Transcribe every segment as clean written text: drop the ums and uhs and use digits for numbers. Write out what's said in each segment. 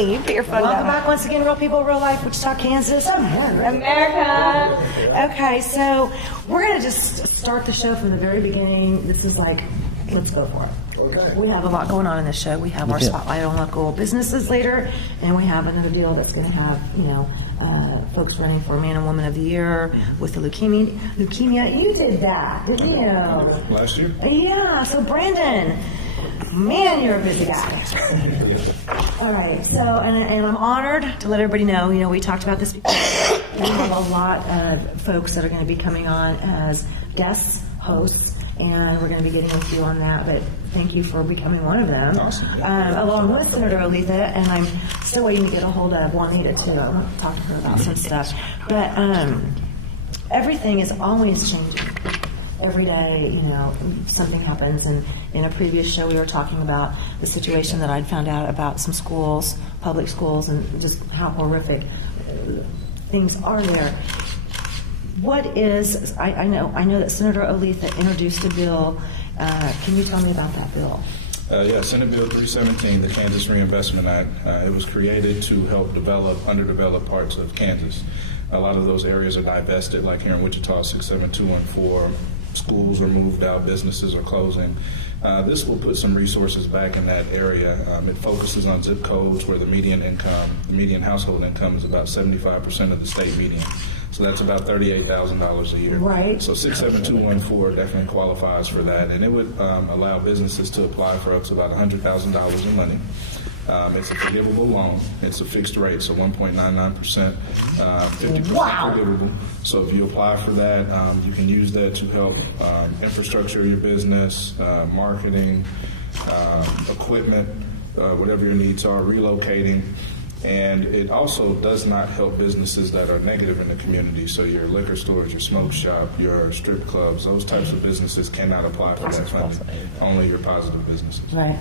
You put your phone Welcome down. back once again, Real People, Real Life, Wichita, Kansas. America. Okay, so we're going to just start the show from the very beginning. This is like, let's go for it. Okay. We have a lot going on in this show. We have our spotlight on local businesses later, and we have another deal that's going to have, folks running for Man and Woman of the Year with the leukemia. You did that, didn't you? Last year? Yeah, so Brandon, man, you're a busy guy. All right, so, and I'm honored to let everybody know, we talked about this before. We have a lot of folks that are going to be coming on as guests, hosts, and we're going to be getting with you on that, but thank you for becoming one of them. Awesome. Along with Senator Aletha, and I'm still waiting to get a hold of Juanita, too. I want to talk to her about some stuff. But everything is always changing. Every day, something happens, and in a previous show we were talking about the situation that I'd found out about some schools, public schools, and just how horrific things are there. What is, I know that Senator Aletha introduced a bill. Can you tell me about that bill? Senate Bill 317, the Kansas Reinvestment Act. It was created to help develop underdeveloped parts of Kansas. A lot of those areas are divested, like here in Wichita, 67214. Schools are moved out, businesses are closing. This will put some resources back in that area. It focuses on zip codes where the median household income is about 75% of the state median. So that's about $38,000 a year. Right. So 67214 definitely qualifies for that, and it would allow businesses to apply for up to about $100,000 in money. It's a forgivable loan. It's a fixed rate, so 1.99%, 50% forgivable. So if you apply for that, you can use that to help infrastructure your business, marketing, equipment, whatever your needs are, relocating. And it also does not help businesses that are negative in the community. So your liquor stores, your smoke shop, your strip clubs, those types of businesses cannot apply for that funding. Only your positive businesses. Right.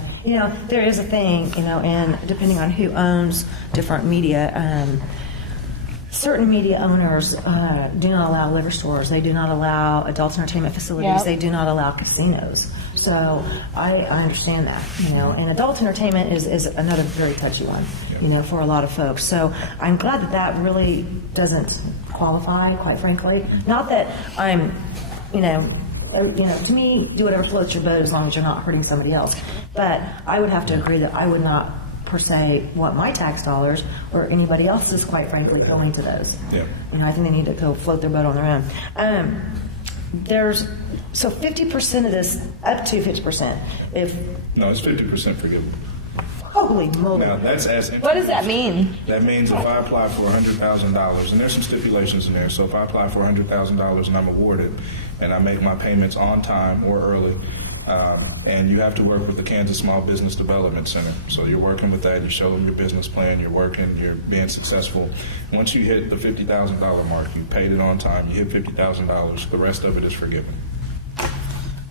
There is a thing, and depending on who owns different media, certain media owners do not allow liquor stores. They do not allow adult entertainment facilities. Yep. They do not allow casinos. So I understand that, and adult entertainment is another very touchy one, for a lot of folks. So I'm glad that really doesn't qualify, quite frankly. Not that I'm, to me, do whatever floats your boat as long as you're not hurting somebody else. But I would have to agree that I would not per se want my tax dollars or anybody else's, quite frankly, going to those. Yeah. I think they need to go float their boat on their own. So 50% of this, up to 50%, No, it's 50% forgivable. holy moly. Now, that's as What does that mean? That means if I apply for $100,000, and there's some stipulations in there, so if I apply for $100,000 and I'm awarded, and I make my payments on time or early, and you have to work with the Kansas Small Business Development Center. So you're working with that, you show them your business plan, you're working, you're being successful. Once you hit the $50,000 mark, you paid it on time, you hit $50,000, the rest of it is forgiven.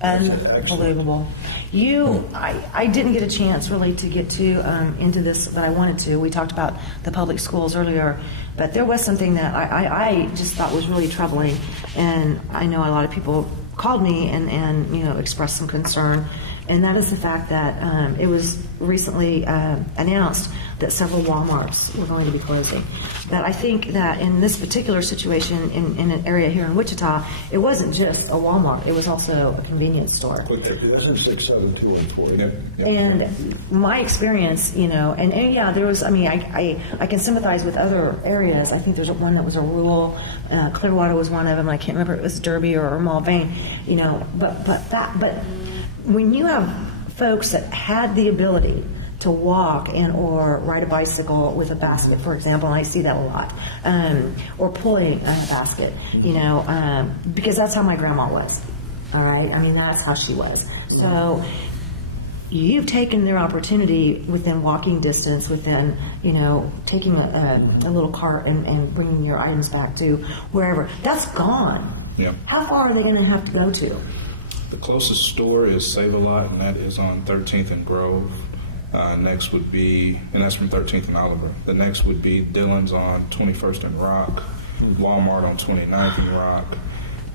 Unbelievable. I didn't get a chance really to get to into this, but I wanted to. We talked about the public schools earlier, but there was something that I just thought was really troubling, and I know a lot of people called me and expressed some concern, and that is the fact that it was recently announced that several Walmarts were going to be closing. But I think that in this particular situation, in an area here in Wichita, it wasn't just a Walmart, it was also a convenience store. That's in 67214. Yep. And my experience, and yeah, there was, I can sympathize with other areas. I think there's one that was a rural, Clearwater was one of them, I can't remember if it was Derby or Mulvane, but when you have folks that had the ability to walk and or ride a bicycle with a basket, for example, and I see that a lot, or pulling a basket, because that's how my grandma was. All right, that's how she was. So you've taken their opportunity within walking distance, within taking a little cart and bringing your items back to wherever. That's gone. Yeah. How far are they going to have to go to? The closest store is Save-A-Lot, and that is on 13th and Grove. Next would be, and that's from 13th and Oliver. The next would be Dillon's on 21st and Rock, Walmart on 29th and Rock,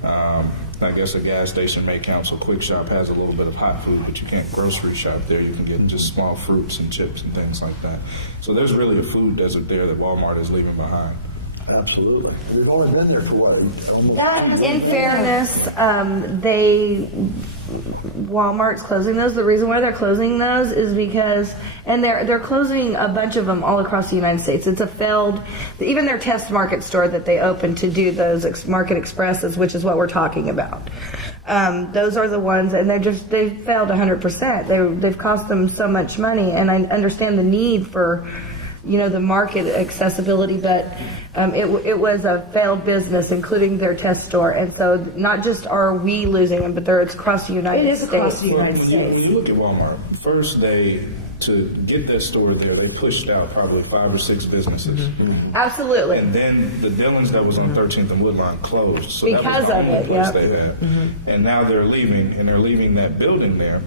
I guess a gas station may count, so Quick Shop has a little bit of hot food, but you can't grocery shop there. You can get just small fruits and chips and things like that. So there's really a food desert there that Walmart is leaving behind. Absolutely. They've only been there for what? Almost In fairness, Walmart's closing those. The reason why they're closing those is because, and they're closing a bunch of them all across the United States. It's a failed, even their test market store that they opened to do those market expresses, which is what we're talking about. Those are the ones, and they've failed 100%. They've cost them so much money, and I understand the need for, the market accessibility, but it was a failed business, including their test store. And so not just are we losing them, but it's across the United States. It is across the United States. When you look at Walmart, first to get that store there, they pushed out probably 5 or 6 businesses. Mm-hmm. Absolutely. And then the Dillons that was on 13th and Woodline closed. So Because that was the of only it, place they had. Mm-hmm. And now they're leaving that building there.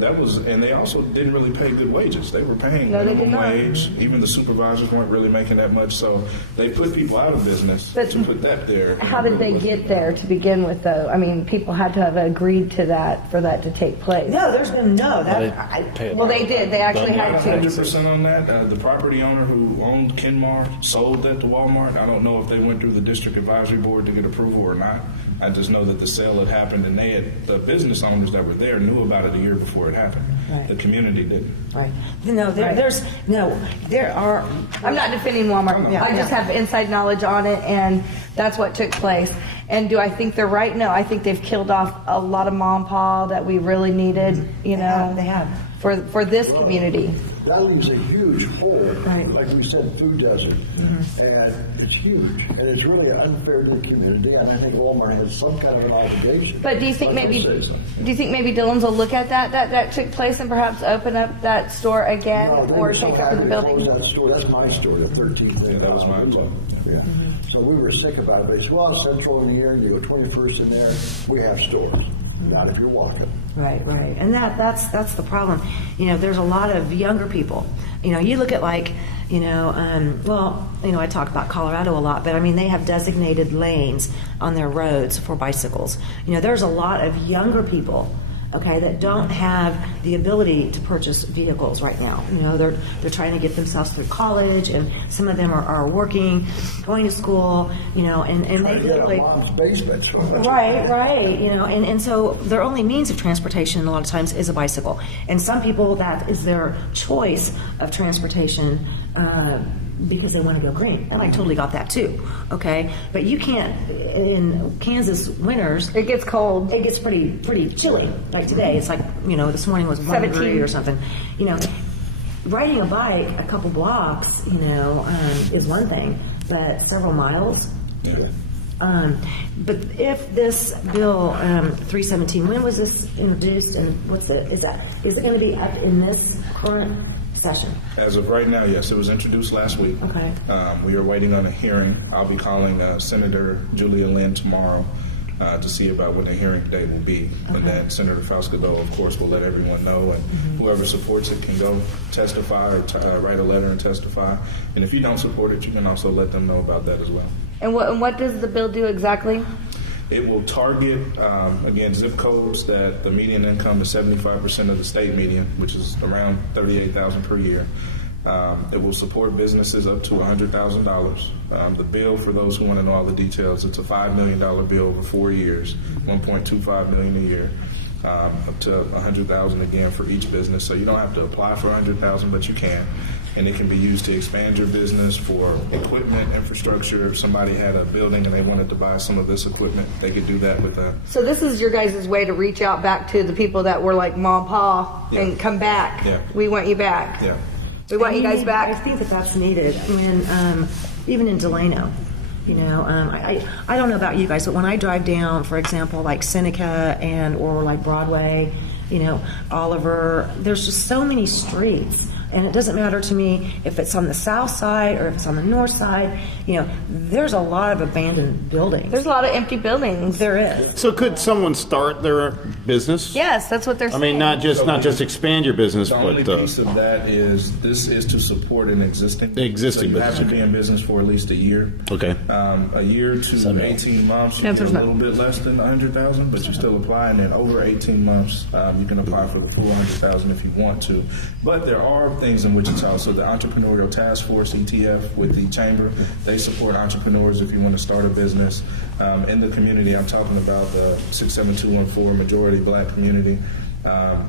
And they also didn't really pay good wages. They were paying minimum wage. Even the supervisors weren't really making that much. So they put people out of business to put that there. How did they get there to begin with, though? I mean, people had to have agreed to that for that to take place. No, there's been no. Well, they did. They actually had to. 100% on that. The property owner who owned Kenmar sold that to Walmart. I don't know if they went through the district advisory board to get approval or not. I just know that the sale had happened, and the business owners that were there knew about it a year before it happened. Right. The community didn't. Right. No, there are. I'm not defending Walmart. Yeah, I just have inside knowledge on it, and that's what took place. And do I think they're right? No, I think they've killed off a lot of mom and pop that we really needed. They have. For this community. That leaves a huge hole, Right. like we said, food desert, and it's huge, and it's really unfair to the community. And I think Walmart has some kind of an obligation. But do you think Like I maybe say so. Dillons will look at that took place and perhaps open up that store again No, they or were so take over the happy to building? close that store. That's my store, the 13th. Yeah, that was mine too. Yeah. So we were sick about it. But it's well, Central in here, you go 21st in there. We have stores. Not if you're walking. Right, and that's the problem. There's a lot of younger people. You look at I talk about Colorado a lot, but I mean they have designated lanes on their roads for bicycles. There's a lot of younger people, okay, that don't have the ability to purchase vehicles right now. They're trying to get themselves through college, and some of them are working, going to school, and they literally. Mom's basements. Right, and so their only means of transportation a lot of times is a bicycle. And some people, that is their choice of transportation because they want to go green. And I totally got that too, okay? But you can't, in Kansas winters, It gets cold. it gets pretty chilly. Like today, it's like, this morning was 1 17. degree or something. Riding a bike a couple blocks, is one thing, but several miles. Yeah. But if this bill 317, when was this introduced, and is it going to be up in this current session? As of right now, yes. It was introduced last week. Okay. We are waiting on a hearing. I'll be calling Senator Julia Lynn tomorrow to see about when the hearing date will be. And then Senator Faustido, of course, will let everyone know. And whoever supports it can go testify or write a letter and testify. And if you don't support it, you can also let them know about that as well. And what does the bill do exactly? It will target, again, zip codes that the median income is 75% of the state median, which is around $38,000 per year. It will support businesses up to $100,000. The bill, for those who want to know all the details, it's a $5 million bill over 4 years, $1.25 million a year, up to $100,000 again for each business. So you don't have to apply for $100,000, but you can. And it can be used to expand your business for equipment, infrastructure. If somebody had a building and they wanted to buy some of this equipment, they could do that with that. So this is your guys' way to reach out back to the people that were like mom, pa, and come back. Yeah. We want you back. Yeah. We want you guys I back. think that's needed. When even in Delano, I don't know about you guys, but when I drive down, for example, like Seneca or like Broadway, Oliver, there's just so many streets And it doesn't matter to me if it's on the south side or if it's on the north side. There's a lot of abandoned buildings. There's a lot of empty buildings. There is. So could someone start their business? Yes, that's what they're I saying. mean, not just expand your business, The only but piece of that is this is to support an existing. Existing so you have to business. be in business for at least a year. okay. A year to 18 months, you get a Answer's no. little bit less than 100,000, but you still apply. And then over 18 months, you can apply for the full 100,000 if you want to. But there are things in Wichita. So the Entrepreneurial Task Force (ETF) with the chamber, they support entrepreneurs if you want to start a business in the community. I'm talking about the 67214 majority Black community.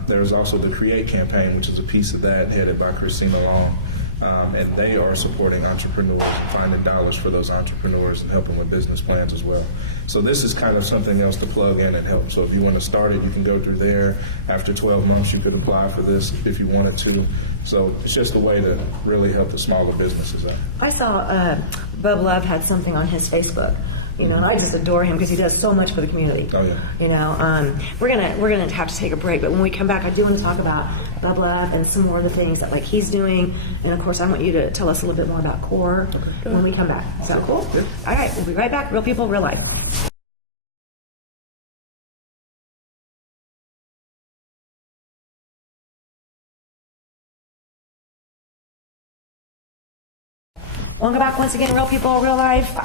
There's also the Create campaign, which is a piece of that headed by Christina Long. And they are supporting entrepreneurs and finding dollars for those entrepreneurs and helping with business plans as well. So this is kind of something else to plug in and help. So if you want to start it, you can go through there. After 12 months, you could apply for this if you wanted to. So it's just a way to really help the smaller businesses out. I saw Bub Love had something on his Facebook. And I just adore him because he does so much for the community. Oh, yeah. We're gonna have to take a break, but when we come back, I do want to talk about Bub Love and some more of the things that he's doing, and of course, I want you to tell us a little bit more about CORE when we come back. Sound cool? Yeah. All right, we'll be right back. Real people, real life. Welcome back once again, Real People, Real Life.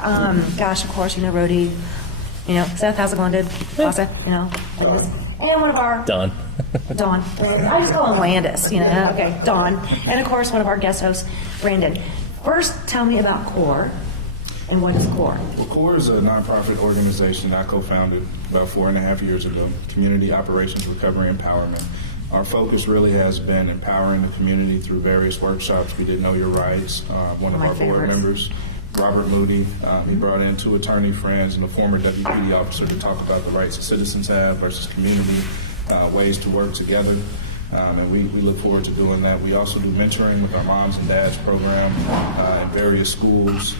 Gosh, of course, Rhodey, Seth, how's it going, dude? Lassa, and one of our... Don. Dawn. I just call him Landis, okay, Dawn. And of course, one of our guest hosts, Brandon. First, tell me about CORE, and what is CORE? Well, CORE is a nonprofit organization I co-founded about 4.5 years ago, Community Operations Recovery Empowerment. Our focus really has been empowering the community through various workshops. We did Know Your Rights. One of My our board favorites. members, Robert Moody, he brought in 2 attorney friends and a former WPD officer to talk about the rights that citizens have versus community, ways to work together. And we look forward to doing that. We also do mentoring with our Moms and Dads program in various schools.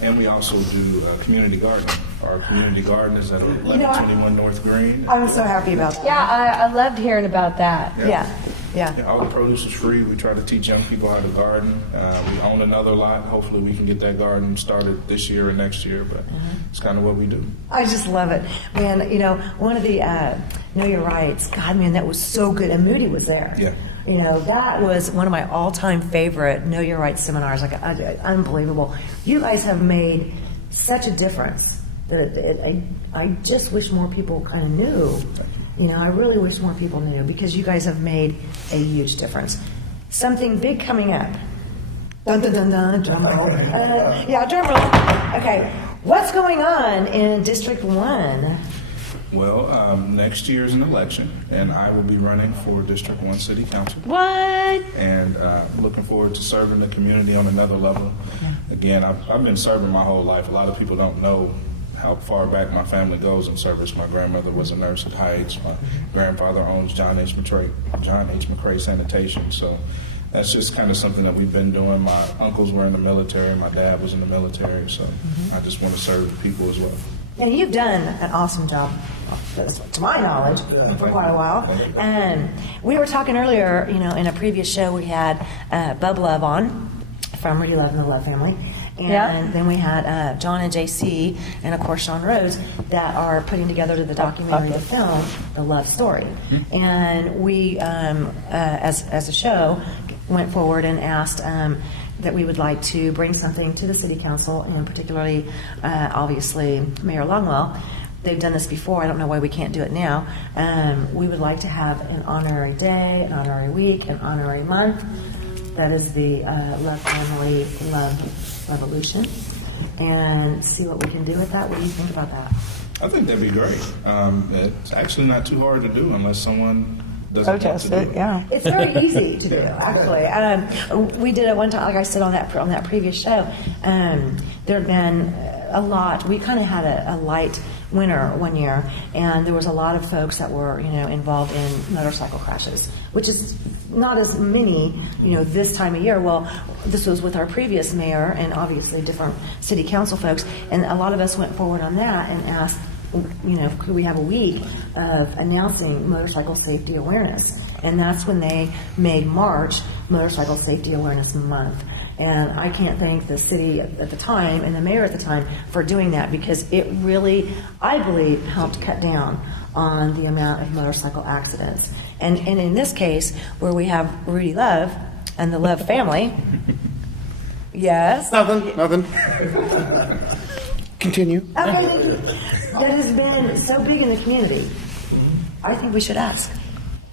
And we also do community gardening. Our community garden is at 1121 North Green. I'm so happy about that. Yeah, I loved hearing about that. Yeah. All the produce is free. We try to teach young people how to garden. We own another lot. Hopefully we can get that garden started this year or next year, but it's kind of what we do. I just love it. Man, one of the Know Your Rights, God, man, that was so good. And Moody was there. Yeah. That was one of my all-time favorite Know Your Rights seminars. Unbelievable. You guys have made such a difference that I just wish more people kind of knew. I really wish more people knew because you guys have made a huge difference. Something big coming up. Dun, dun, dun, dun, drum roll. Drum roll. Okay. What's going on in District 1? Well, next year is an election, and I will be running for District 1 City Council. What? And looking forward to serving the community on another level. Again, I've been serving my whole life. A lot of people don't know how far back my family goes in service. My grandmother was a nurse at Heights. My grandfather owns John H. McCray Sanitation. So that's just kind of something that we've been doing. My uncles were in the military. My dad was in the military. So I just want to serve the people as well. And you've done an awesome job, to my knowledge, for quite a while. And we were talking earlier, in a previous show, we had Bub Love on from Relove and the Love Family. And then we had John and JC, and of course Sean Rhodes, that are putting together the documentary, the film, The Love Story. And we, as a show, went forward and asked that we would like to bring something to the City Council, and particularly, obviously, Mayor Longwell. They've done this before. I don't know why we can't do it now. We would like to have an honorary day, an honorary week, an honorary month. That is the Love Family Love Revolution. And see what we can do with that. What do you think about that? I think that'd be great. It's actually not too hard to do unless someone doesn't Protest want to do it, yeah. It's very easy to do, actually. We did it one time, like I said on that previous show. There had been a lot. We kind of had a light winter one year, and there was a lot of folks that were, involved in motorcycle crashes, which is not as many, this time of year. Well, this was with our previous mayor and obviously different city council folks, and a lot of us went forward on that and asked, could we have a week of announcing motorcycle safety awareness? And that's when they made March Motorcycle Safety Awareness Month. And I can't thank the city at the time and the mayor at the time for doing that, because it really, I believe, helped cut down on the amount of motorcycle accidents. And in this case, where we have Rudy Love and the Love family, yes. Nothing. Continue. Okay, that has been so big in the community. I think we should ask.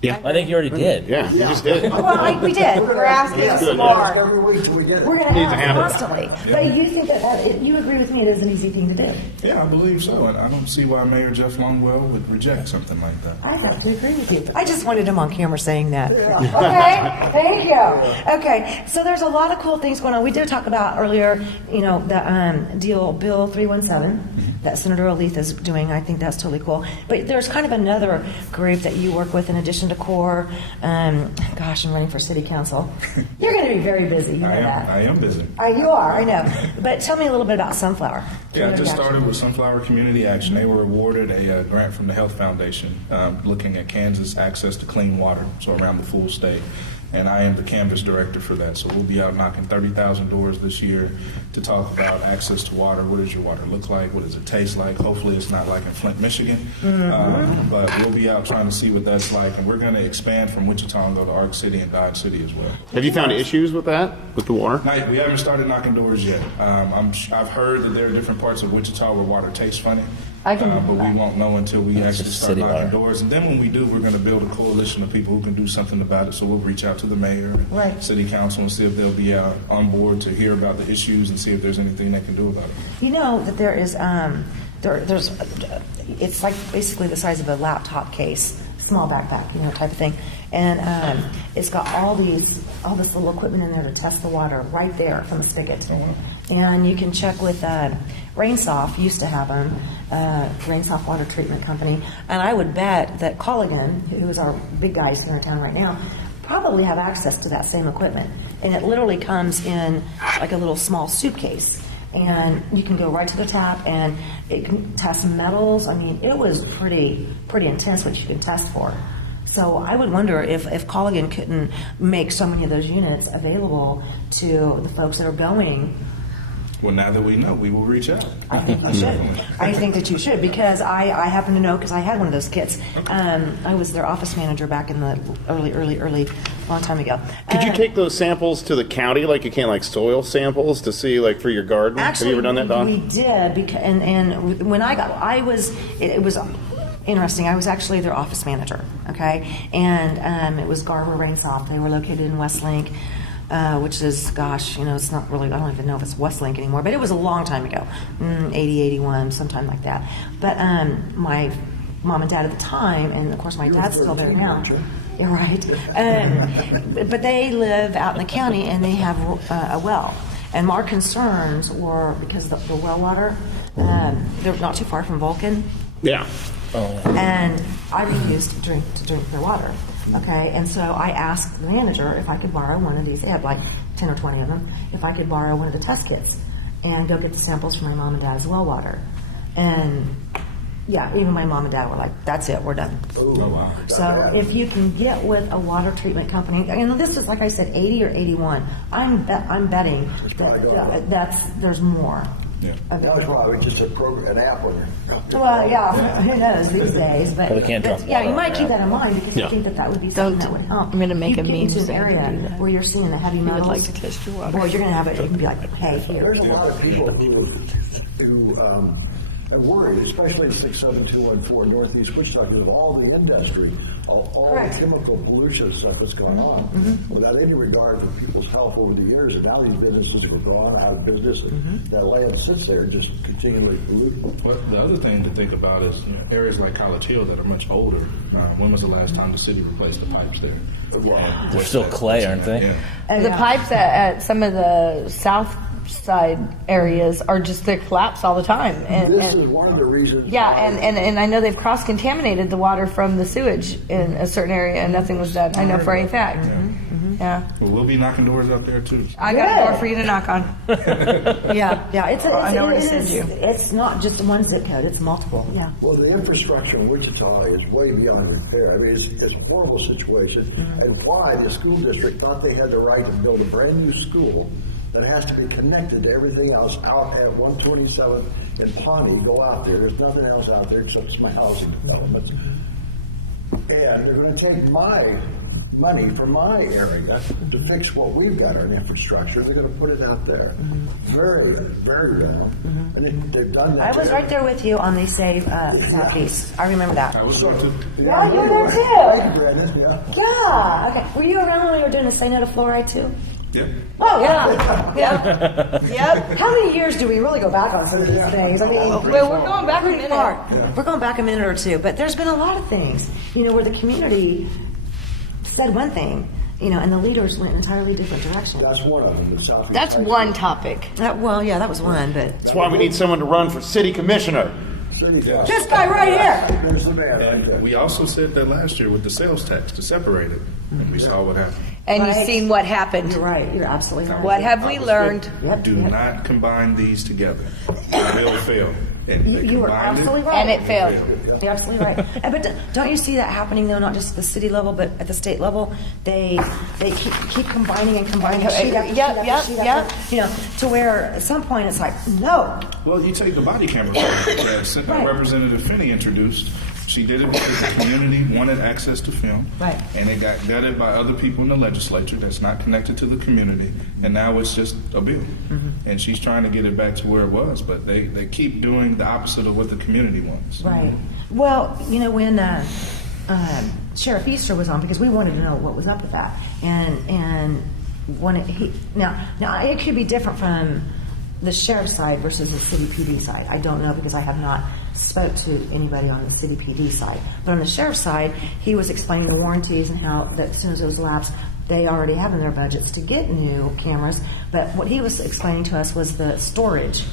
Yeah. I think you already did. Yeah, you just did. Well, we did. We're asking some more. Every week till we get it. We're going to Needs to ask happen. constantly. But you think that you agree with me, it is an easy thing to do. Yeah, I believe so, and I don't see why Mayor Jeff Longwell would reject something like that. I have to agree with you. I just wanted him on camera saying that. Okay, thank you. Okay, so there's a lot of cool things going on. We did talk about earlier, the deal, Bill 317, that Senator O'Leith is doing. I think that's totally cool. But there's kind of another group that you work with in addition to CORE. Gosh, I'm running for city council. You're going to be very busy. You know that. I am busy. You are, I know. But tell me a little bit about Sunflower. Yeah, I just started with Sunflower Community Action. They were awarded a grant from the Health Foundation looking at Kansas access to clean water, so around the full state. And I am the Canvas director for that. So we'll be out knocking 30,000 doors this year to talk about access to water. What does your water look like? What does it taste like? Hopefully it's not like in Flint, Michigan. But we'll be out trying to see what that's like. And we're going to expand from Wichita and go to Ark City and Dodge City as well. Have you found issues with that, with the water? We haven't started knocking doors yet. I've heard that there are different parts of Wichita where water tastes funny. But we won't know until we actually just start city knocking water. doors. And then when we do, we're going to build a coalition of people who can do something about it. So we'll reach out to the mayor and Right. city council and see if they'll be on board to hear about the issues and see if there's anything they can do about it. You know that there is, there's, it's like basically the size of a laptop case, small backpack, type of thing. And it's got all this little equipment in there to test the water right there from the spigot. And you can check with Rainsoft, used to have them, Rainsoft Water Treatment Company. And I would bet that Colligan, who is our big guy in our town right now, probably have access to that same equipment. And it literally comes in like a little small suitcase. And you can go right to the tap, and it can test metals. I mean, it was pretty intense what you can test for. So I would wonder if Colligan couldn't make so many of those units available to the folks that are going. Well, now that we know, we will reach out. I think you should. I think that you should, because I happen to know, because I had one of those kits. I was their office manager back in the early, long time ago. Could you take those samples to the county, like you can, like soil samples, to see, like, for your garden? Actually, Have you ever done that, Don? we did, because, and when it was interesting. I was actually their office manager, okay? And it was Garver Rainsoft. They were located in Westlink, which is, it's not really, I don't even know if it's Westlink anymore, but it was a long time ago, 80, 81, sometime like that. But my mom and dad at the time, and of course my dad's still there now. Yeah, right. But they live out in the county, and they have a well. And our concerns were because of the well water, they're not too far from Vulcan. Yeah. And I refused to drink their water. Okay, and so I asked the manager if I could borrow one of these. They had like 10 or 20 of them. If I could borrow one of the test kits and go get the samples for my mom and dad's well water. And yeah, even my mom and dad were like, "That's it, we're done." Oh, wow. So if you can get with a water treatment company, and this is, like I said, 80 or 81. I'm betting that there's more. Yeah. That's probably just an app on there. Well, yeah, who knows these days? But But we can't trust yeah, you water might on keep that. that in mind, because I think that would be something that would help. I'm gonna make you a get meme into an saying area to do that. where you're seeing the heavy metals. like to test your water. Boy, you're gonna have it. You can be like, "Hey, here." There's a lot of people who are worried, especially in 67214 Northeast Wichita, because of all the industry, all Correct. the chemical pollution stuff that's going on, without any regard for people's health over the years. And now these businesses are gone out of business, and that land sits there just continually polluting. Well, the other thing to think about is areas like College Hill that are much older. When was the last time the city replaced the pipes there? They're still clay, aren't they? Yeah. The pipes at some of the south side areas are just, they collapse all the time. This is one of the reasons. Yeah, and I know they've cross-contaminated the water from the sewage in a certain area, and nothing was done. I know for a fact. Yeah. But we'll be knocking doors out there too. I got a door for you to knock on. Yeah. I know where to send you. It's not just one zip code; it's multiple. Yeah. Well, the infrastructure in Wichita is way beyond repair. I mean, it's a horrible situation. And why the school district thought they had the right to build a brand new school that has to be connected to everything else out at 127 in Pawnee. Go out there. There's nothing else out there except some housing developments. And they're going to take my money from my area to fix what we've got in infrastructure. They're going to put it out there. Very, very wrong. And they've done that. I was right there with you on the Save Southeast. I remember that. I was going to. Yeah, you were there too. Right, Brandon, yeah. Yeah. Okay. Were you around when we were doing the Say No to Fluoride too? Yep. Oh yeah. Yep. How many years do we really go back on some of these things? I mean, Well, we're going back a minute. We're going back a minute or two, but there's been a lot of things, where the community said one thing, and the leaders went an entirely different direction. That's one of them. The Southeast That's one topic. That was one, but That's why we need someone to run for city commissioner. City this guy right here. There's the man right there. And we also said that last year with the sales tax to separate it, and we saw what happened. And Right. you've seen what happened. You're right. You're absolutely right. What have we learned? Do not combine these together. The bill failed. And they You were combined absolutely it. right. And it failed. You're absolutely right. But don't you see that happening though? Not just at the city level, but at the state level. They keep combining and combining. Sheet after sheet after Yep, sheet yep. after, to where at some point it's like no. Well, you take the body camera that Right. Representative Finney introduced. She did it because the community wanted access to film. Right. And it got gutted by other people in the legislature that's not connected to the community. And now it's just a bill. And she's trying to get it back to where it was. But they keep doing the opposite of what the community wants. Right. Well, when Sheriff Easter was on, because we wanted to know what was up with that, and when now it could be different from the sheriff's side versus the city PD side. I don't know because I have not spoke to anybody on the city PD side. But on the sheriff's side, he was explaining the warranties and how that as soon as those lapse, they already have in their budgets to get new cameras. But what he was explaining to us was the storage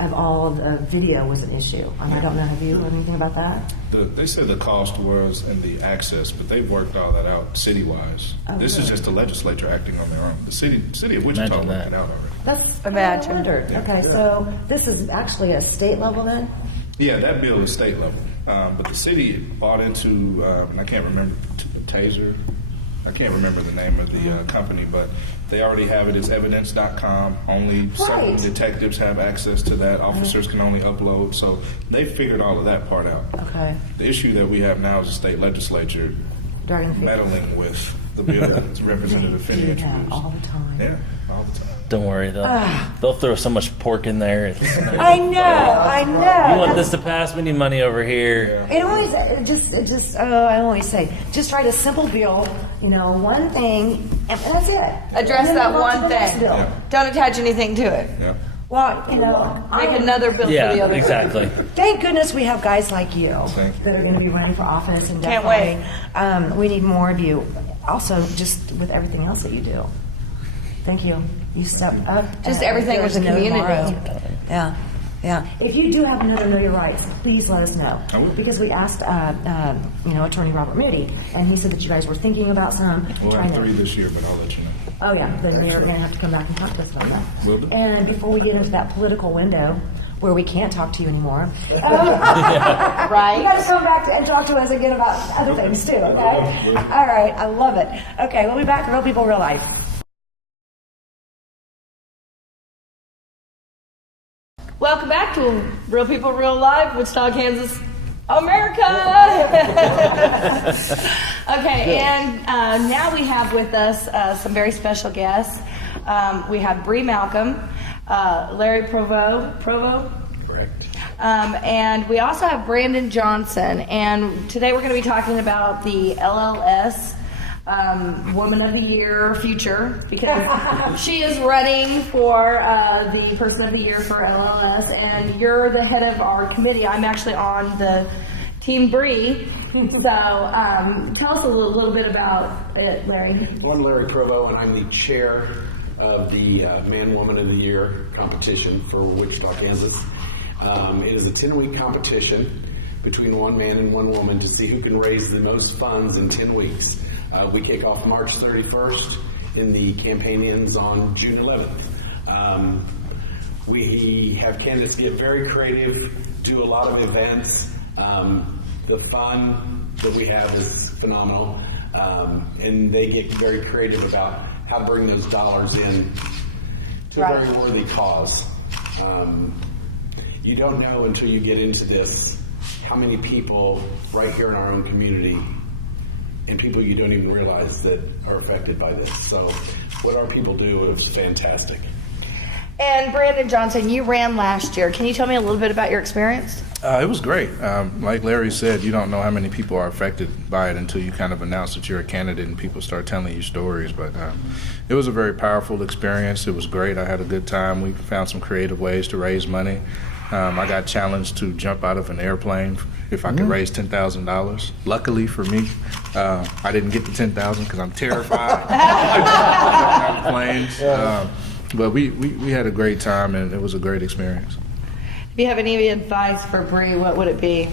of all of the video was an issue. And I don't know, have you heard anything about that? They said the cost was in the access, but they've worked all that out city-wise. This is just the legislature acting on their own. The city of Wichita Imagine worked that. it out already. That's Imagine. I wondered. Okay, so this is actually a state level then? Yeah, that bill is state level. But the city bought into, and I can't remember, Taser. I can't remember the name of the company, but they already have it as evidence.com. Only certain Right. detectives have access to that. Officers can only upload. So they figured all of that part out. Okay. The issue that we have now is the state legislature Dragging the feet. meddling with the bill that Representative Finney Do that introduced. all the time. Yeah, all the time. Don't worry, they'll throw so much pork in there. It's nice. I know. You want this to pass? We need money over here. It always I always say, just write a simple bill, one thing, and that's it. Address And then that move on to one the next thing. bill. Yeah. Don't attach anything to it. Yeah. Well, Make another bill for the Yeah, other. exactly. Thank goodness we have guys like you Thank you. that are going to be running for office, and Can't definitely, we need more of you. Also, just with everything else that you do. Thank you. You stepped up. Just everything with the There's a no community. tomorrow. Yeah. Yeah. If you do have another Know Your Rights, please let us know. I will. Because we asked, Attorney Robert Moody, and he said that you guys were thinking about some. We'll trying have to- 3 this year, but I'll let you know. Oh, yeah, then you're going to have to come back and talk to us about that. Will do. And before we get into that political window where we can't talk to you anymore, you Right? got to come back and talk to us again about other things too, okay? All right, I love it. Okay, we'll be back to Real People, Real Life. Welcome back to Real People, Real Life, Wichita, Kansas, America. Okay, and now we have with us some very special guests. We have Bree Malcolm, Larry Provo. Correct. And we also have Brandon Johnson. And today we're going to be talking about the LLS Woman of the Year future, because she is running for the Person of the Year for LLS, and you're the head of our committee. I'm actually on the Team Bree. So tell us a little bit about it, Larry. Well, I'm Larry Provo, and I'm the chair of the Man Woman of the Year competition for Wichita, Kansas. It is a 10-week competition between one man and one woman to see who can raise the most funds in 10 weeks. We kick off March 31st, and the campaign ends on June 11th. We have candidates get very creative, do a lot of events. The fun that we have is phenomenal, and they get very creative about how to bring those dollars in to a very worthy cause. You don't know until you get into this how many people right here in our own community and people you don't even realize that are affected by this. So what our people do is fantastic. And Brandon Johnson, you ran last year. Can you tell me a little bit about your experience? It was great. Like Larry said, you don't know how many people are affected by it until you kind of announce that you're a candidate and people start telling you stories. But it was a very powerful experience. It was great. I had a good time. We found some creative ways to raise money. I got challenged to jump out of an airplane if I could raise $10,000. Luckily for me, I didn't get the $10,000 because I'm terrified of planes. But we had a great time, and it was a great experience. If you have any advice for Bree, what would it be?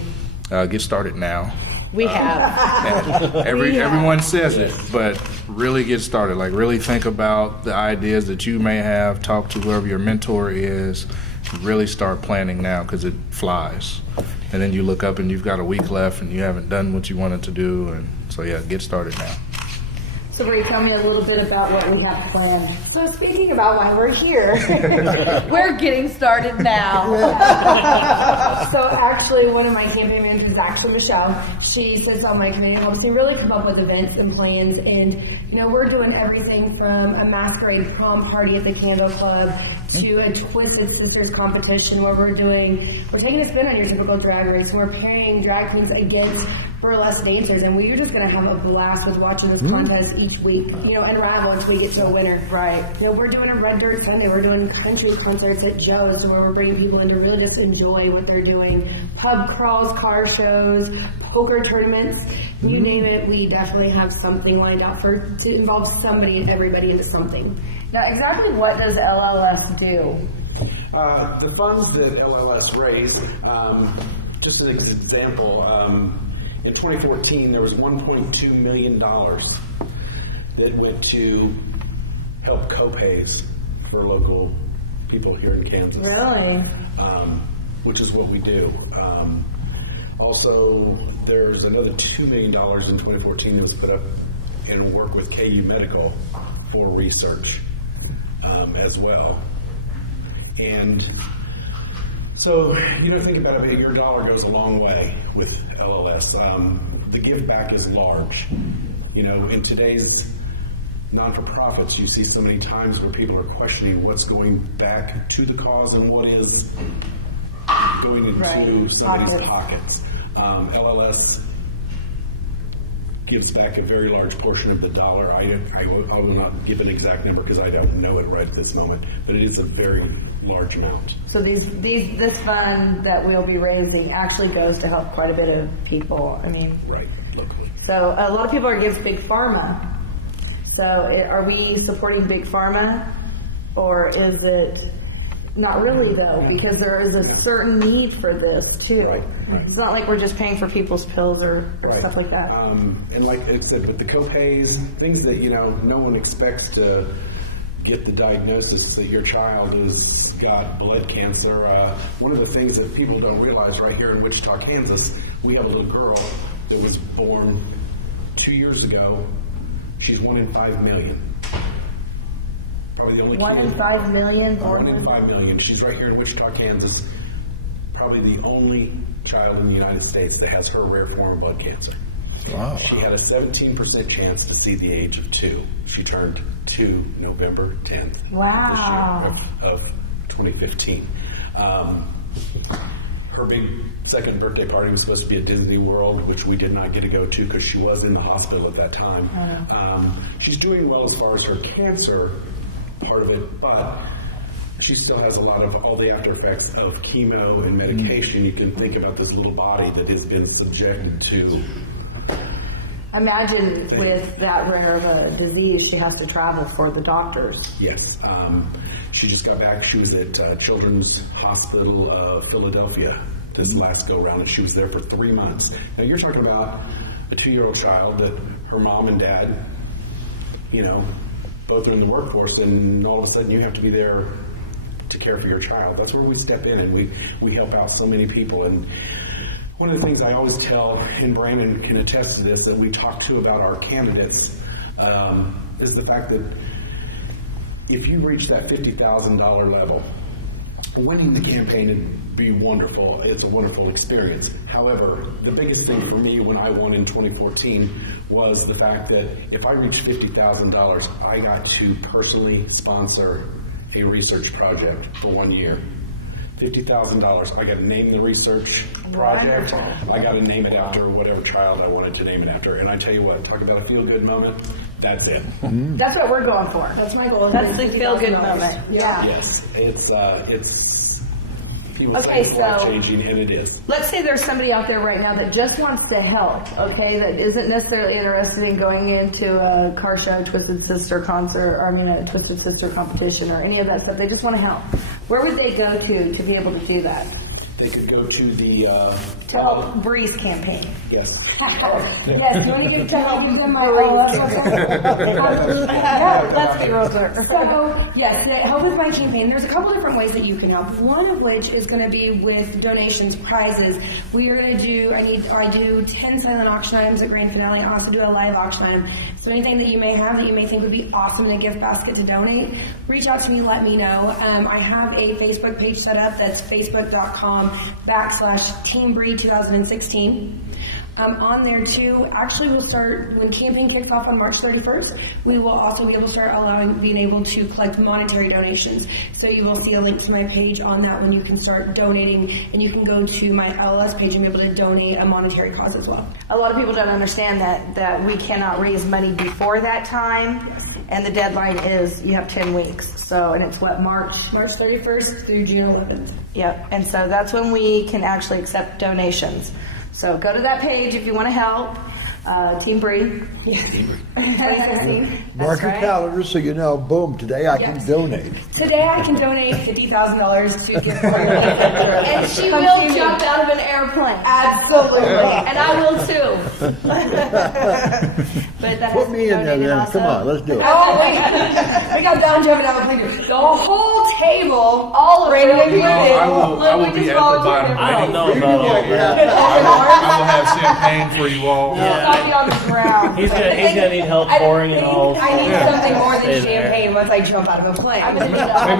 Get started now. We have. Everyone says it, but really get started. Like, really think about the ideas that you may have. Talk to whoever your mentor is. Really start planning now, because it flies. And then you look up and you've got a week left and you haven't done what you wanted to do. And so, yeah, get started now. So, Bree, tell me a little bit about what we have planned. So speaking about why we're here, We're getting started now. so actually one of my campaign managers is actually Michelle. She sits on my committee and helps me really come up with events and plans. And, you know, we're doing everything from a masquerade prom party at the Candle Club to a Twisted Sisters competition where we're taking a spin on your typical drag race, and we're pairing drag queens against burlesque dancers, and we're just going to have a blast with watching this contest each week, you know, unravel until we get to a winner. Right. You know, we're doing a Red Dirt Sunday. We're doing country concerts at Joe's, where we're bringing people in to really just enjoy what they're doing. Pub crawls, car shows, poker tournaments, you name it. We definitely have something lined out to involve somebody and everybody into something. Now, exactly what does LLS do? The funds that LLS raised, just as an example, in 2014 there was $1.2 million that went to help co-pays for local people here in Kansas. Really? Which is what we do. Also, there's another $2 million in 2014 that was put up and work with KU Medical for research as well. And so, you know, think about it, your dollar goes a long way with LLS. The give back is large. You know, in today's non-for-profits, you see so many times where people are questioning what's going back to the cause and what is going into somebody's pockets. LLS gives back a very large portion of the dollar. I will not give an exact number because I don't know it right at this moment, but it is a very large amount. So this fund that we'll be raising actually goes to help quite a bit of people. I mean, right, locally. So a lot of people are against Big Pharma. So are we supporting Big Pharma, or is it not really though? Because there is a certain need for this too. Right. It's not like we're just paying for people's pills or stuff like that. And like I said, with the co-pays, things that, you know, no one expects to get the diagnosis that your child has got blood cancer. One of the things that people don't realize right here in Wichita, Kansas, we have a little girl that was born 2 years ago. She's 1 in 5 million. Probably the only 1 in 5 million born? 1 in 5 million. She's right here in Wichita, Kansas. Probably the only child in the United States that has her rare form of blood cancer. Wow. She had a 17% chance to see the age of 2. She turned 2 November 10th. Wow. This year of 2015. Her big second birthday party was supposed to be at Disney World, which we did not get to go to because she was in the hospital at that time. She's doing well as far as her cancer part of it, but she still has a lot of all the after effects of chemo and medication. You can think about this little body that has been subjected to. Imagine with that rare of a disease, she has to travel for the doctors. Yes. She just got back. She was at Children's Hospital of Philadelphia this last go-round, and she was there for 3 months. Now, you're talking about a 2-year-old child that her mom and dad, both are in the workforce, and all of a sudden you have to be there to care for your child. That's where we step in, and we help out so many people. And one of the things I always tell, and Brandon can attest to this, that we talk to about our candidates, is the fact that if you reach that $50,000 level, winning the campaign would be wonderful. It's a wonderful experience. However, the biggest thing for me when I won in 2014 was the fact that if I reached $50,000, I got to personally sponsor a research project for 1 year. $50,000. I got to name the research project. Wonderful. I got to name it after whatever child I wanted to name it after. And I tell you what, talk about a feel-good moment. That's it. That's what we're going for. That's my goal. That's the feel-good moment. Yeah. Yes, people Okay, say it's so- life-changing, and it is. Let's say there's somebody out there right now that just wants to help, okay, that isn't necessarily interested in going into a car show, Twisted Sister concert, or a Twisted Sister competition or any of that stuff. They just want to help. Where would they go to be able to do that? They could go to the... To help Bree's campaign. Yes. Yes, do you want to get to help me in my Yeah, let's be real clear. So, yes, to help with my campaign, there's a couple different ways that you can help. One of which is going to be with donations, prizes. We are going to do, I do 10 silent auction items at Grand Finale. I also do a live auction item. So anything that you may have that you may think would be awesome in a gift basket to donate, reach out to me, let me know. I have a Facebook page set up that's facebook.com/Team Bree 2016. On there too, actually we'll start, when campaign kicks off on March 31st, we will also be able to start being able to collect monetary donations. So you will see a link to my page on that when you can start donating, and you can go to my LLS page and be able to donate a monetary cause as well. A lot of people don't understand that we cannot raise money before that time, and the deadline is you have 10 weeks. So, and it's what, March 31st through June 11th. Yep, and so that's when we can actually accept donations. So go to that page if you want to help. Team Bree. Yeah. 2016. Mark your calendar so you know, boom, today I can Yes. donate. Today I can donate $50,000 to give for your And she will jump out of an airplane. Absolutely. And I will too. But that Put me in there then. also. Come on, let's do it. Oh, we got Don jumping out of the plane. The whole table, All of Brandon it. included. I will Look, we be just at the volunteered. bottom. I don't know about all that. I will have champagne for you all. I'll be on the ground. He's gonna need help pouring it all. I need something more than Stay there. champagne once I jump out of a plane. Maybe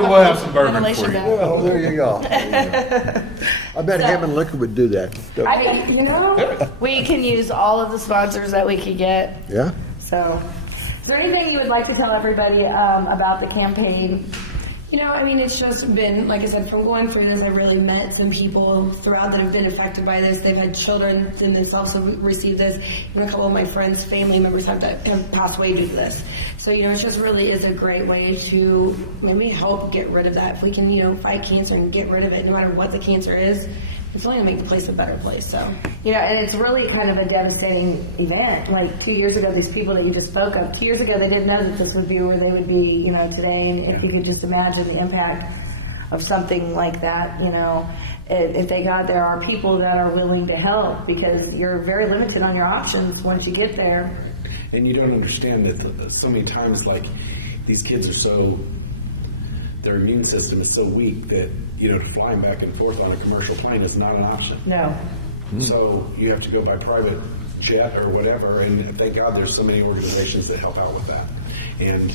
we'll have some bourbon for you. Well, there you go. I bet him and liquor would do that. I mean, We can use all of the sponsors that we could get. Yeah? So, is there anything you would like to tell everybody about the campaign? It's just been, like I said, from going through this, I've really met some people throughout that have been affected by this. They've had children and themselves have received this. And a couple of my friends, family members have passed away due to this. So, it just really is a great way to maybe help get rid of that. If we can, fight cancer and get rid of it, no matter what the cancer is, it's only going to make the place a better place. So, And it's really kind of a devastating event. Like 2 years ago, these people that you just spoke of, 2 years ago, they didn't know that this would be where they would be, today. And if you could just imagine the impact of something like that, if they got there, are people that are willing to help, because you're very limited on your options once you get there. And you don't understand that so many times, like, these kids are their immune system is so weak that, flying back and forth on a commercial plane is not an option. No. So you have to go by private jet or whatever, and thank God there's so many organizations that help out with that. And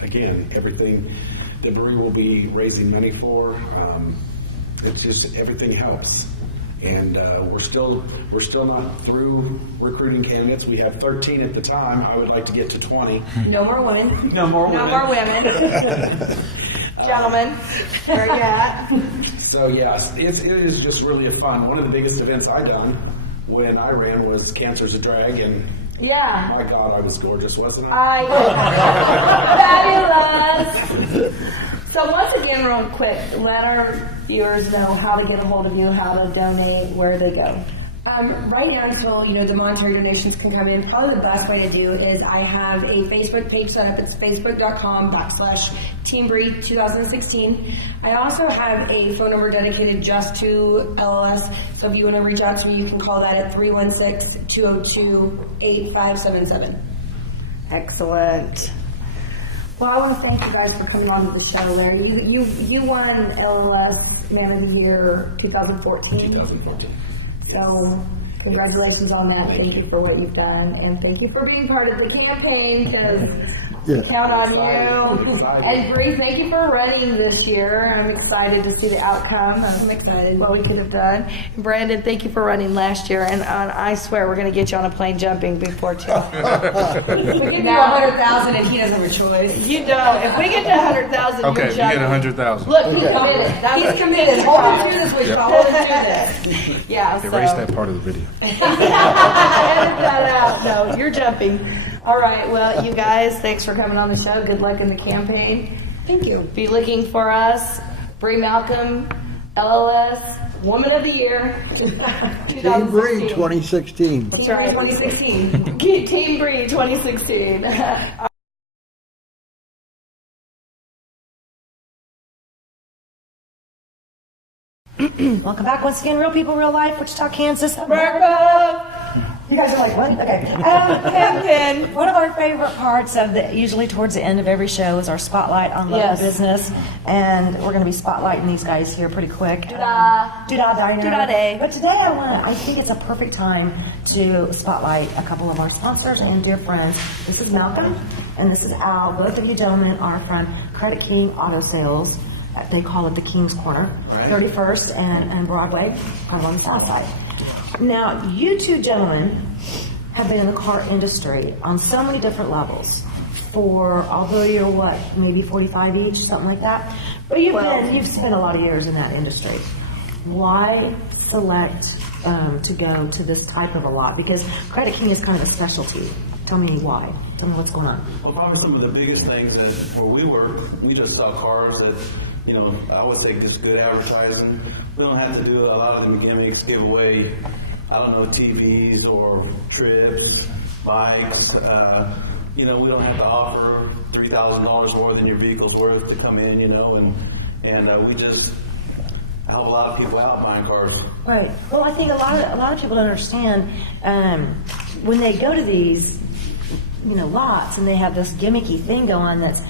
again, everything that Bree will be raising money for, it's just, everything helps. And we're still not through recruiting candidates. We had 13 at the time. I would like to get to 20. no more women. No more No more women. Gentlemen, where you at? So yes, it is just really a fun. One of the biggest events I done when I ran was Cancer's a Drag, and Yeah. my God, I was gorgeous, wasn't I? Fabulous. So once again, real quick, let our viewers know how to get a hold of you, how to donate, where they go. Right now, until the monetary donations can come in, probably the best way to do is I have a Facebook page set up. It's facebook.com/TeamBreed2016. I also have a phone number dedicated just to LLS. So if you want to reach out to me, you can call that at 316-202-8577. Excellent. Well, I want to thank you guys for coming on to the show, Larry. You won LLS Man of the Year 2014. 2014. So congratulations on that. Thank you for what you've done, and thank you for being part of the campaign. So count on you. And Bree, thank you for running this year. I'm excited to see the outcome. I'm excited what we could have done. And Brandon, thank you for running last year. And I swear we're going to get you on a plane jumping before too. We can do 100,000 and he doesn't have a choice. You don't. If we get to 100,000, Okay, you're you jumping. get 100,000. Look, he's committed. He's committed. Hold him through this, Wichita. Hold him through this. Yeah. Erase So. that part of the video. Edit that out. No, you're jumping. All right. Well, you guys, thanks for coming on the show. Good luck in the campaign. Thank you. Be looking for us. Bree Malcolm, LLS, Woman of the Year, 2016. Team Breed 2016. That's right. 2016. Team Bree 2016. Welcome back once again, Real People, Real Life, Wichita, Kansas, America. You guys are like, what? Okay. Campaign. One of our favorite parts of usually towards the end of every show is our spotlight on local Yes. business. And we're going to be spotlighting these guys here pretty quick. Doo-dah. Doo-dah, Diana. Doo-dah day. But today I think it's a perfect time to spotlight a couple of our sponsors and dear friends. This is Malcolm and this is Al. Both of you gentlemen are from Credit King Auto Sales. They call it the King's Corner, 31st and Broadway, kind of on the south side. Now, you two gentlemen have been in the car industry on so many different levels for, although you're what, maybe 45 each, something like that? But you've spent a lot of years in that industry. Why select to go to this type of a lot? Because Credit King is kind of a specialty. Tell me why. Tell me what's going on. Well, probably some of the biggest things that where we work, we just sell cars that, I would say just good advertising. We don't have to do a lot of them gimmicks, give away, TVs or trips, bikes. We don't have to offer $3,000 more than your vehicle's worth to come in, and we just help a lot of people out buying cars. Right. Well, I think a lot of people don't understand when they go to these, lots, and they have this gimmicky thing going that's,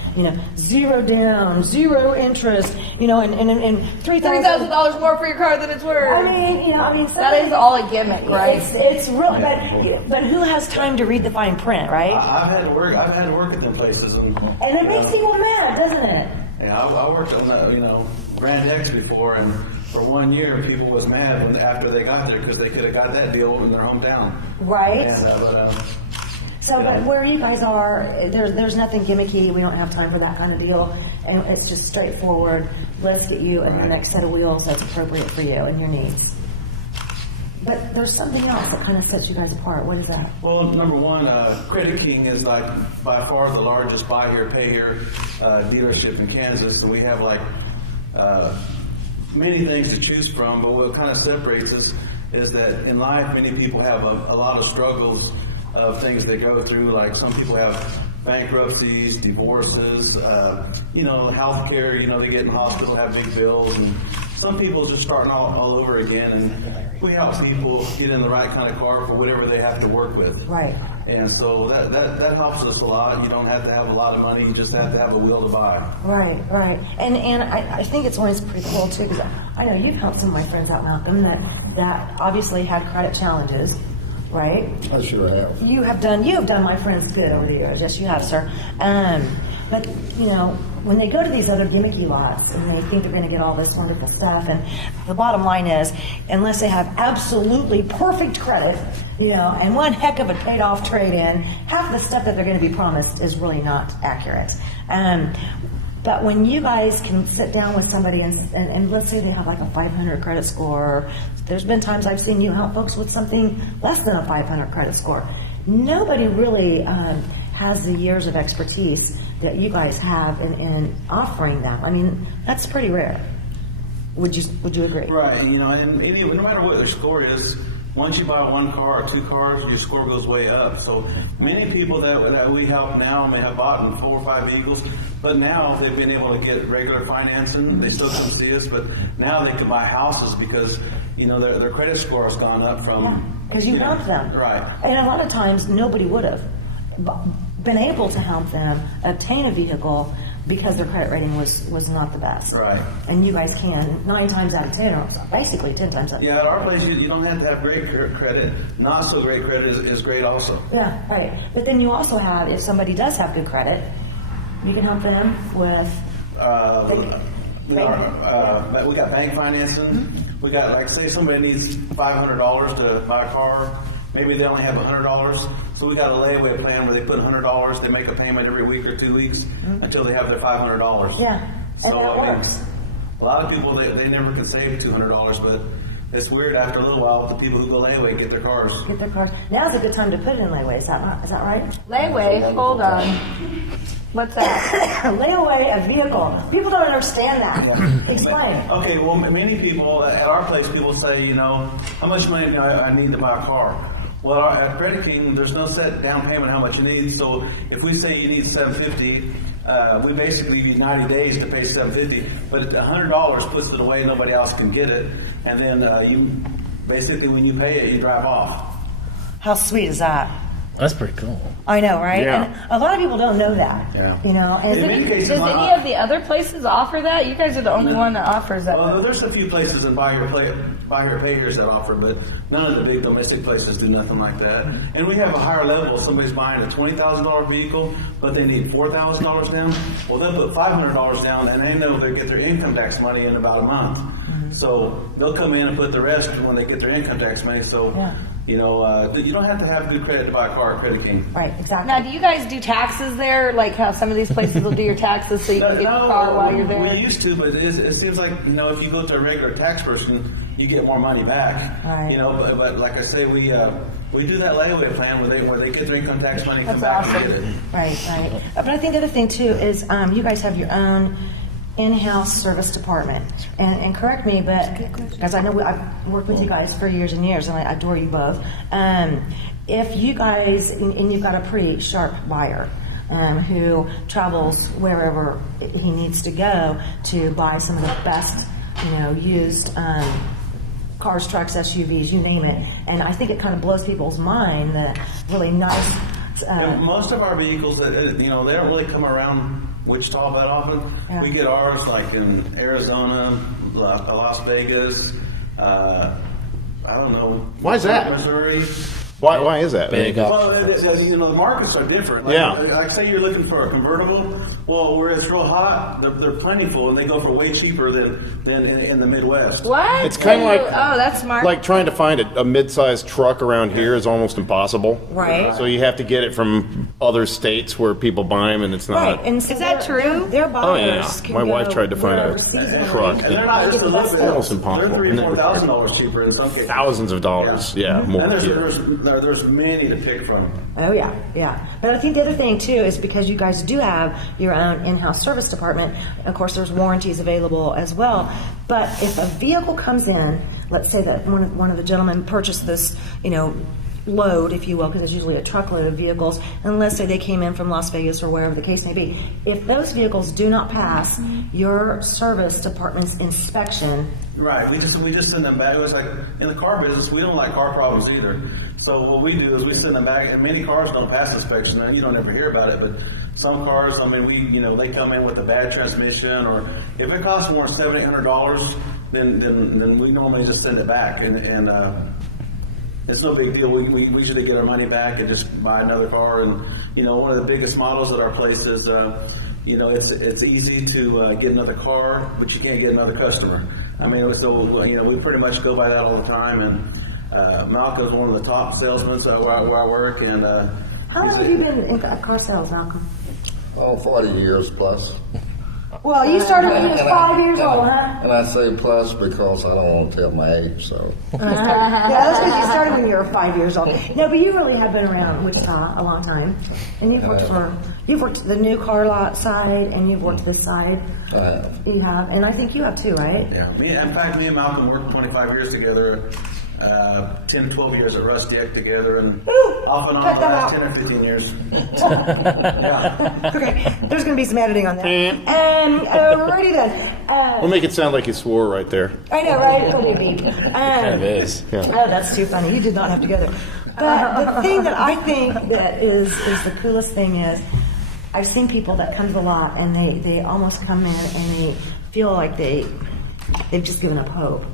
zero down, zero interest, and $3,000 more for your car than it's worth. That is all a gimmick, right? It's real, but who has time to read the fine print, right? I've had to work at them places, and it makes people mad, doesn't it? Yeah, I worked on Grand X before, and for 1 year, people was mad after they got there because they could have got that deal in their hometown. Right. And, but where you guys are, there's nothing gimmicky. We don't have time for that kind of deal, and it's just straightforward. Let's get you the next set of wheels that's appropriate for you and your needs. But there's something else that kind of sets you guys apart. What is that? Well, number one, Credit King is by far the largest buy here, pay here dealership in Kansas, and we have many things to choose from. But what kind of separates us is that in life, many people have a lot of struggles of things they go through. Like some people have bankruptcies, divorces, health care. They get in the hospital, have big bills, and some people are just starting all over again, and we help people get in the right kind of car for whatever they have to work with. Right. And so that helps us a lot. You don't have to have a lot of money. You just have to have a will to buy. Right. And I think it's always pretty cool, too, because I know you've helped some of my friends out, Malcolm, that obviously had credit challenges, right? I sure have. You have done my friends good over the years. Yes, you have, sir. But, when they go to these other gimmicky lots and they think they're going to get all this wonderful stuff, and the bottom line is, unless they have absolutely perfect credit, and one heck of a paid-off trade-in, half the stuff that they're going to be promised is really not accurate. But when you guys can sit down with somebody and let's say they have like a 500 credit score, there's been times I've seen you help folks with something less than a 500 credit score. Nobody really has the years of expertise that you guys have in offering them. I mean, that's pretty rare. Would you agree? Right. And no matter what their score is, once you buy one car or two cars, your score goes way up. So many people that we help now may have bought 4 or 5 vehicles, but now they've been able to get regular financing. They still come see us, but now they can buy houses because, their credit score has gone up from... Because you helped them. Right. And a lot of times, nobody would have been able to help them obtain a vehicle because their credit rating was not the best. Right. And you guys can 9 times out of 10, or basically 10 times out of 10. Yeah, at our place, you don't have to have great credit. Not so great credit is great also. Yeah, right. But then you also have, if somebody does have good credit, you can help them with... We got bank financing. We got, like, say somebody needs $500 to buy a car. Maybe they only have $100. So we got a layaway plan where they put $100. They make a payment every week or 2 weeks until they have their $500. Yeah, and that works. A lot of people, they never can save $200, but it's weird after a little while the people who go layaway get their cars. Now's a good time to put it in layaway. Is that right? Layaway, hold on. What's that? Layaway a vehicle. People don't understand that. Explain. Okay, well, many people at our place, people say, how much money do I need to buy a car? Well, at Credit King, there's no set down payment how much you need. So if we say you need $750, we basically give you 90 days to pay $750. But $100 puts it away; nobody else can get it. And then you basically, when you pay it, you drive off. How sweet is that? That's pretty cool. I know, right? Yeah. And a lot of people don't know that. Yeah. And Does any of the other places offer that? You guys are the only one that offers that. Well, there's a few places in buy here, pay here that offer, but none of the big domestic places do nothing like that. And we have a higher level. If somebody's buying a $20,000 vehicle, but they need $4,000 down, well, they'll put $500 down, and they know they'll get their income tax money in about a month. So they'll come in and put the rest when they get their income tax money. So. Yeah. You don't have to have good credit to buy a car at Credit King. Right, exactly. Now, do you guys do taxes there? Like how some of these places will do your taxes so you can get your car while you're there? We used to, but it seems like, if you go to a regular tax person, you get more money back. Right. But like I say, we do that layaway plan where they get their income tax money and come That's back and awesome. get it. Right. But I think the other thing, too, is you guys have your own in-house service department. And correct me, but because I know I've worked with you guys for years and years, and I adore you both. If you guys, and you've got a pretty sharp buyer who travels wherever he needs to go to buy some of the best, used cars, trucks, SUVs, you name it. And I think it kind of blows people's mind that really nice. Most of our vehicles, they don't really come around Wichita that often. Yeah. We get ours like in Arizona, Las Vegas, I don't know. Why is that? Missouri. Why is that? Well, the markets are different. Like, Yeah. Like say you're looking for a convertible. Well, where it's real hot, they're plentiful, and they go for way cheaper than in the Midwest. What? It's kind of like that's smart. Like trying to find a mid-sized truck around here is almost impossible. Right. So you have to get it from other states where people buy them, and it's not. Right. And so Is that true? Their Oh yeah. buyers can My wife go tried to find a wherever truck. And they're not just a little bit. Almost impossible. They're $3,000 or $4,000 cheaper in some cases. Thousands of dollars. Yeah, more. And Yeah. there's many to pick from. Oh yeah. But I think the other thing too is because you guys do have your own in-house service department. Of course, there's warranties available as well. But if a vehicle comes in, let's say that one of the gentlemen purchased this, load, if you will, because it's usually a truckload of vehicles, and let's say they came in from Las Vegas or wherever the case may be. If those vehicles do not pass your service department's inspection, Right, we just send them back. It was like in the car business, we don't like car problems either. So what we do is we send them back, and many cars don't pass inspection. And you don't ever hear about it, but some cars, they come in with a bad transmission, or if it costs more than $700-800, then we normally just send it back, and it's no big deal. We usually get our money back and just buy another car. And one of the biggest models at our place is it's easy to get another car, but you can't get another customer. I mean, we pretty much go by that all the time. And Malcolm's one of the top salesmen where I work. And how long have you been in car sales, Malcolm? 40 years plus. Well, you started when you were 5 years old, huh? And I say plus because I don't want to tell my age, so. Yeah, that's because you started when you were 5 years old. No, but you really have been around Wichita a long time. And you've worked the new car lot side, and you've worked this side. I have. You have, and I think you have too, right? yeah, in fact, me and Malcolm worked 25 years together. 10 to 12 years at Rustic together, and Ooh, off and on cut the that last out. 10 or 15 years. Yeah. Okay, there's going to be some editing on that. And alrighty then. We'll make it sound like you swore right there. I know, right? It'll be beep. Kind of is. Yeah. Oh, that's too funny. You did not have to go there. But the thing that I think that is the coolest thing is I've seen people that come to the lot and they almost come in and they feel like they've just given up hope,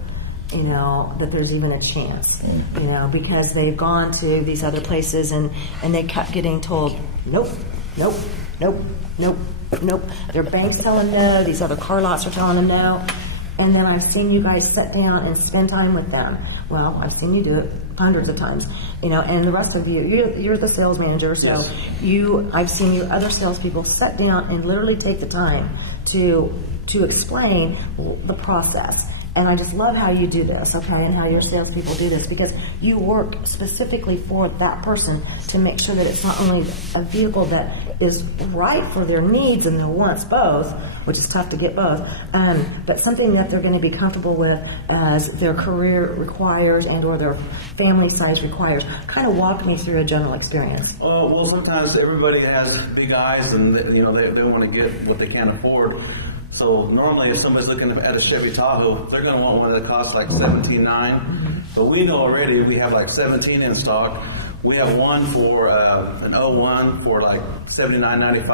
you know, that there's even a chance, you know, because they've gone to these other places and they kept getting told, nope, nope, nope, nope, nope. Their bank's telling no, these other car lots are telling them no. And then I've seen you guys sit down and spend time with them. Well, I've seen you do it hundreds of times, you know, and the rest of you, you're the sales manager, so Yes. I've seen you other salespeople sit down and literally take the time to explain the process. And I just love how you do this, okay, and how your salespeople do this, because you work specifically for that person to make sure that it's not only a vehicle that is right for their needs and their wants both, which is tough to get both, but something that they're going to be comfortable with as their career requires and or their family size requires. Kind of walk me through a general experience. Well, sometimes everybody has big eyes, and you know they want to get what they can't afford. So normally, if somebody's looking at a Chevy Tahoe, they're going to want one that costs like $17,900. So we know already we have like 17 in stock. We have one for an 01 for like $79.95.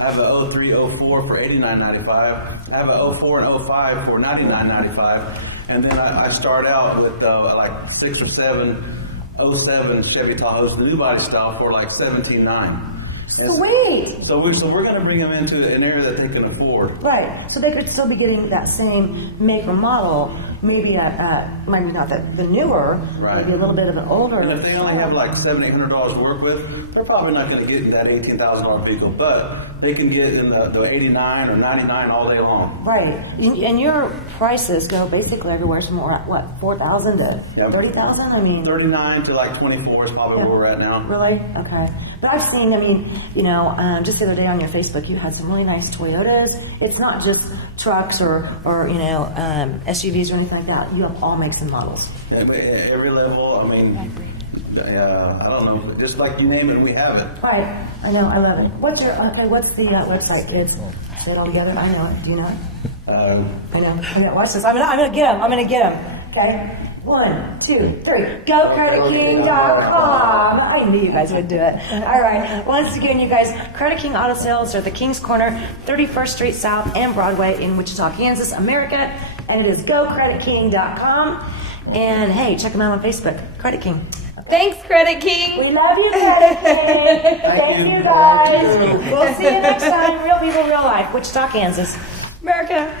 I have a 03, 04 for $89.95. I have a 04 and 05 for $99.95. And then I start out with like 6 or 7 07 Chevy Tahoes, the new body style, for like $17,900. Sweet! So we're going to bring them into an area that they can afford. Right, so they could still be getting that same make or model, maybe maybe not the newer, Right. maybe a little bit of an older. And if they only have like $700-800 to work with, they're probably not going to get in that $18,000 vehicle, but they can get in the 89 or 99 all day long. Right, and your prices go basically everywhere from what, 4,000 to Yep. 30,000? I mean, 39 to like 24 is probably where we're at now. really? Okay. But I've seen, I mean, you know, just the other day on your Facebook, you had some really nice Toyotas. It's not just trucks or you know, SUVs or anything like that. You have all makes and models. Every level, I mean, I don't know, just like you name it, we have it. Right, I know, I love it. What's the website? It's it all together? I know it. Do you know it? I know. Okay, watch this. I'm gonna get them. Okay. 1, 2, 3. GoCreditKing.com. I knew you guys would do it. All right. Once again, you guys, Credit King Auto Sales are at the Kings Corner, 31st Street South and Broadway in Wichita, Kansas, America. And it is GoCreditKing.com. And hey, check them out on Facebook. Credit King. Thanks, Credit King. We love you, Credit King. Thank you, guys. We'll see you next time. Real people, real life. Wichita, Kansas. America.